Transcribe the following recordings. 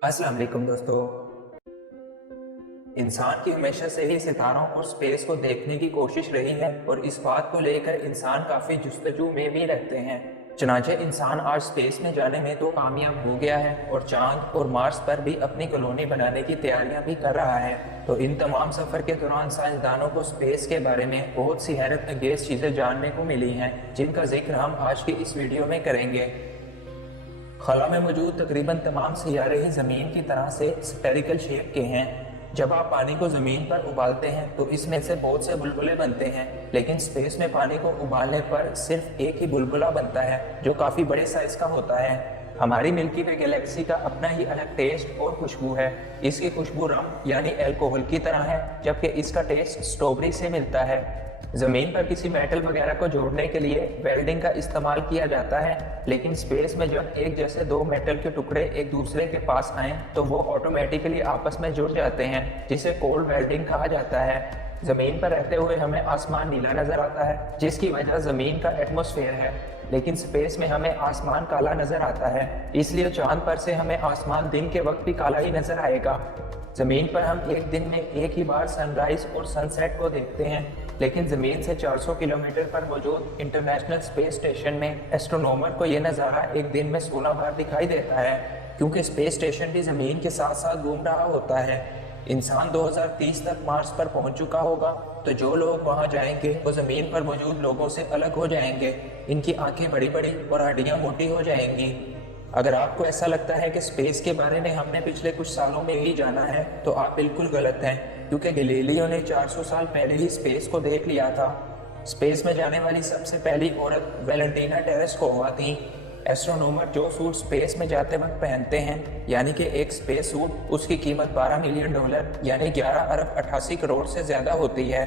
अस्सलाम वालेकुम दोस्तों। इंसान की हमेशा से ही सितारों और स्पेस को देखने की कोशिश रही है और इस बात को लेकर इंसान काफ़ी जुस्तजू में भी रहते हैं। चनाचे इंसान आज स्पेस में जाने में तो कामयाब हो गया है और चांद और मार्स पर भी अपनी कॉलोनी बनाने की तैयारियां भी कर रहा है। तो इन तमाम सफ़र के दौरान साइंसदानों को स्पेस के बारे में बहुत सी हैरत अंगेज चीज़ें जानने को मिली हैं, जिनका जिक्र हम आज की इस वीडियो में करेंगे। खला में मौजूद तकरीबन तमाम सियारे ही ज़मीन की तरह से स्फेरिकल शेप के हैं। जब आप पानी को ज़मीन पर उबालते हैं तो इसमें से बहुत से बुलबुले बनते हैं, लेकिन स्पेस में पानी को उबालने पर सिर्फ एक ही बुलबुला बनता है जो काफ़ी बड़े साइज़ का होता है। हमारी मिल्की वे गैलेक्सी का अपना ही अलग टेस्ट और खुशबू है। इसकी खुशबू रम यानी अल्कोहल की तरह है, जबकि इसका टेस्ट स्ट्रॉबेरी से मिलता है। ज़मीन पर किसी मेटल वगैरह को जोड़ने के लिए वेल्डिंग का इस्तेमाल किया जाता है, लेकिन स्पेस में जब एक जैसे दो मेटल के टुकड़े एक दूसरे के पास आएं तो वो ऑटोमेटिकली आपस में जुड़ जाते हैं, जिसे कोल्ड वेल्डिंग कहा जाता है। ज़मीन पर रहते हुए हमें आसमान नीला नज़र आता है, जिसकी वजह ज़मीन का एटमॉस्फेयर है, लेकिन स्पेस में हमें आसमान काला नज़र आता है। इसलिए चांद पर से हमें आसमान दिन के वक्त भी काला ही नज़र आएगा। ज़मीन पर हम एक दिन में एक ही बार सनराइज और सनसेट को देखते हैं, लेकिन ज़मीन से 400 किलोमीटर पर मौजूद इंटरनेशनल स्पेस स्टेशन में एस्ट्रोनॉमर को यह नज़ारा एक दिन में 16 बार दिखाई देता है, क्योंकि स्पेस स्टेशन भी ज़मीन के साथ साथ घूम रहा होता है। इंसान 2030 तक मार्स पर पहुंच चुका होगा, तो जो लोग वहां जाएंगे वो ज़मीन पर मौजूद लोगों से अलग हो जाएंगे। इनकी आंखें बड़ी बड़ी और हड्डियां मोटी हो जाएंगी। अगर आपको ऐसा लगता है कि स्पेस के बारे में हमने पिछले कुछ सालों में ही जाना है, तो आप बिल्कुल गलत हैं, क्योंकि गैलीलियो ने 400 साल पहले ही स्पेस को देख लिया था। स्पेस में जाने वाली सबसे पहली औरत वेलेंटीना टेरेस्कोवा थी। एस्ट्रोनॉमर जो सूट स्पेस में जाते वक्त पहनते हैं, यानी कि एक स्पेस सूट, उसकी कीमत $12 मिलियन यानी 11 अरब 88 करोड़ से ज़्यादा होती है।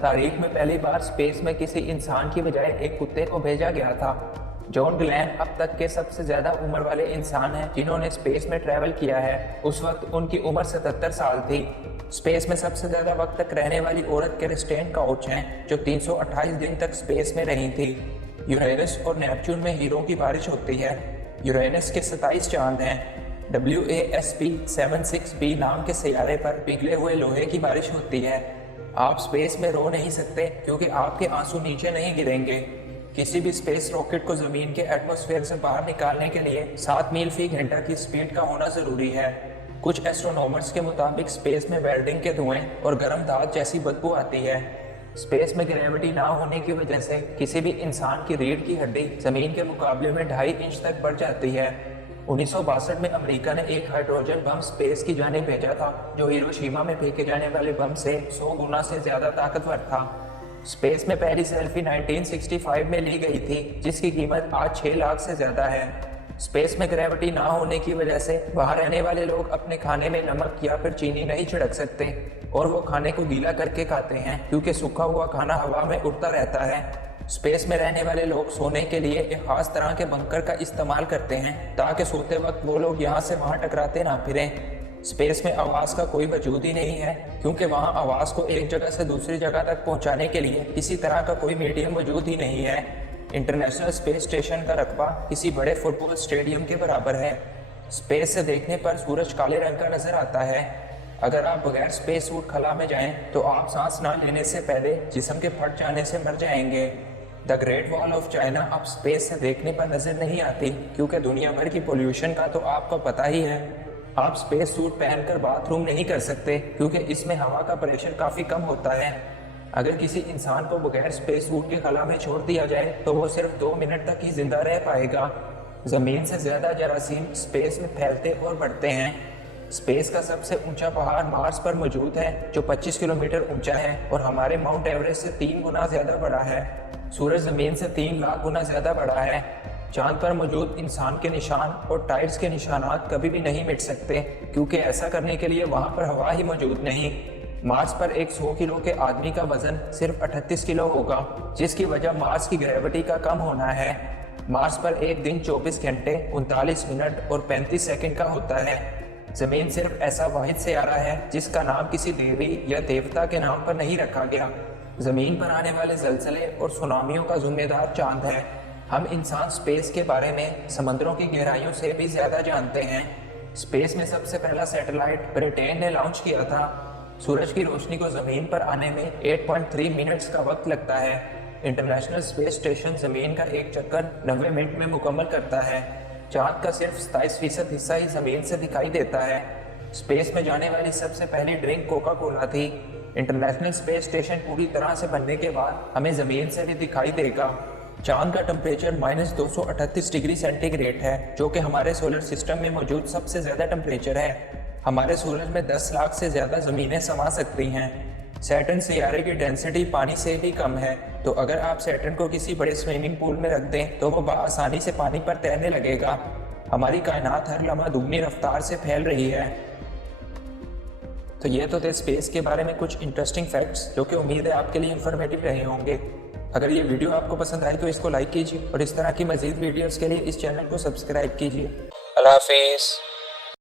तारीख में पहली बार स्पेस में किसी इंसान की बजाय एक कुत्ते को भेजा गया था। जॉन ग्लेन अब तक के सबसे ज़्यादा उम्र वाले इंसान हैं जिन्होंने स्पेस में ट्रैवल किया है। उस वक्त उनकी उम्र 77 साल थी। स्पेस में सबसे ज़्यादा वक्त तक रहने वाली औरत क्रिस्टेन काउच हैं, जो 328 दिन तक स्पेस में रही थी। यूरेनस और नेपच्यून में हीरों की बारिश होती है। यूरेनस के 27 चांद हैं। WASP 76b नाम के सियारे पर पिघले हुए लोहे की बारिश होती है। आप स्पेस में रो नहीं सकते, क्योंकि आपके आंसू नीचे नहीं गिरेंगे। किसी भी स्पेस रॉकेट को ज़मीन के एटमॉस्फेयर से बाहर निकालने के लिए 7 मील फी घंटा की स्पीड का होना ज़रूरी है। कुछ एस्ट्रोनॉमर्स के मुताबिक स्पेस में वेल्डिंग के धुएं और गर्म धात जैसी बदबू आती है। स्पेस में ग्रेविटी ना होने की वजह से किसी भी इंसान की रीढ़ की हड्डी ज़मीन के मुकाबले में 2.5 इंच तक बढ़ जाती है। 1962 में अमेरिका ने एक हाइड्रोजन बम स्पेस की जाने भेजा था, जो हिरोशिमा में फेंके जाने वाले बम से 100 गुना से ज़्यादा ताकतवर था। स्पेस में पहली सेल्फी 1965 में ली गई थी, जिसकी कीमत आज 6 लाख से ज़्यादा है। स्पेस में ग्रेविटी ना होने की वजह से वहाँ रहने वाले लोग अपने खाने में नमक या फिर चीनी नहीं छिड़क सकते, और वो खाने को गीला करके खाते हैं, क्योंकि सूखा हुआ खाना हवा में उड़ता रहता है। स्पेस में रहने वाले लोग सोने के लिए एक खास तरह के बंकर का इस्तेमाल करते हैं, ताकि सोते वक्त वो लोग यहाँ से वहाँ टकराते ना फिरें। स्पेस में आवाज़ का कोई वजूद ही नहीं है, क्योंकि वहाँ आवाज़ को एक जगह से दूसरी जगह तक पहुँचाने के लिए किसी तरह का कोई मीडियम वजूद ही नहीं है। इंटरनेशनल स्पेस स्टेशन का रकबा किसी बड़े फुटबॉल स्टेडियम के बराबर है। स्पेस से देखने पर सूरज काले रंग का नज़र आता है। अगर आप बगैर स्पेस सूट खला में जाएं, तो आप सांस ना लेने से पहले जिस्म के फट जाने से मर जाएंगे। The great wall of China अब स्पेस से देखने पर नज़र नहीं आती, क्योंकि दुनिया भर की पोल्यूशन का तो आपको पता ही है। आप स्पेस सूट पहनकर बाथरूम नहीं कर सकते, क्योंकि इसमें हवा का प्रेशर काफ़ी कम होता है। अगर किसी इंसान को बगैर स्पेस सूट के खला में छोड़ दिया जाए, तो वो सिर्फ 2 मिनट तक ही जिंदा रह पाएगा। ज़मीन से ज़्यादा जरासीम स्पेस में फैलते और बढ़ते हैं। स्पेस का सबसे ऊंचा पहाड़ मार्स पर मौजूद है, जो 25 किलोमीटर ऊंचा है और हमारे माउंट एवरेस्ट से 3 गुना ज़्यादा बड़ा है। सूरज ज़मीन से 3 लाख गुना ज़्यादा बड़ा है। चांद पर मौजूद इंसान के निशान और टाइड्स के निशानात कभी भी नहीं मिट सकते, क्योंकि ऐसा करने के लिए वहाँ पर हवा ही मौजूद नहीं। मार्स पर एक 100 किलो के आदमी का वजन सिर्फ 38 किलो होगा, जिसकी वजह मार्स की ग्रेविटी का कम होना है। मार्स पर एक दिन 24 घंटे 39 मिनट और 35 सेकंड का होता है। ज़मीन सिर्फ ऐसा वाहिद सियारा है जिसका नाम किसी देवी या देवता के नाम पर नहीं रखा गया। ज़मीन पर आने वाले ज़लज़ले और सुनामियों का जिम्मेदार चांद है। हम इंसान स्पेस के बारे में समंदरों की गहराइयों से भी ज़्यादा जानते हैं। स्पेस में सबसे पहला सैटेलाइट ब्रिटेन ने लॉन्च किया था। सूरज की रोशनी को जमीन पर आने में 8.3 मिनट्स का वक्त लगता है। इंटरनेशनल स्पेस स्टेशन जमीन का एक चक्कर 90 मिनट में मुकम्मल करता है। चांद का सिर्फ 27% हिस्सा ही जमीन से दिखाई देता है। स्पेस में जाने वाली सबसे पहली ड्रिंक कोका कोला थी। इंटरनेशनल स्पेस स्टेशन पूरी तरह से बनने के बाद हमें जमीन से भी दिखाई देगा। चांद का टेम्परेचर -238 डिग्री सेंटीग्रेड है, जो कि हमारे सोलर सिस्टम में मौजूद सबसे ज़्यादा टेम्परेचर है। हमारे सूरज में 10 लाख से ज़्यादा ज़मीनें समा सकती हैं। सैटर्न सियारे की डेंसिटी पानी से भी कम है, तो अगर आप सैटर्न को किसी बड़े स्विमिंग पूल में रख दें तो वो आसानी से पानी पर तैरने लगेगा। हमारी कायनात हर लम्हा दुगनी रफ्तार से फैल रही है। तो ये तो थे स्पेस के बारे में कुछ इंटरेस्टिंग फैक्ट्स, जो कि उम्मीद है आपके लिए इंफॉर्मेटिव रहे होंगे। अगर ये वीडियो आपको पसंद आए तो इसको लाइक कीजिए और इस तरह की मज़ीद वीडियोस के लिए इस चैनल को सब्सक्राइब कीजिए। अल्लाह हाफिज़।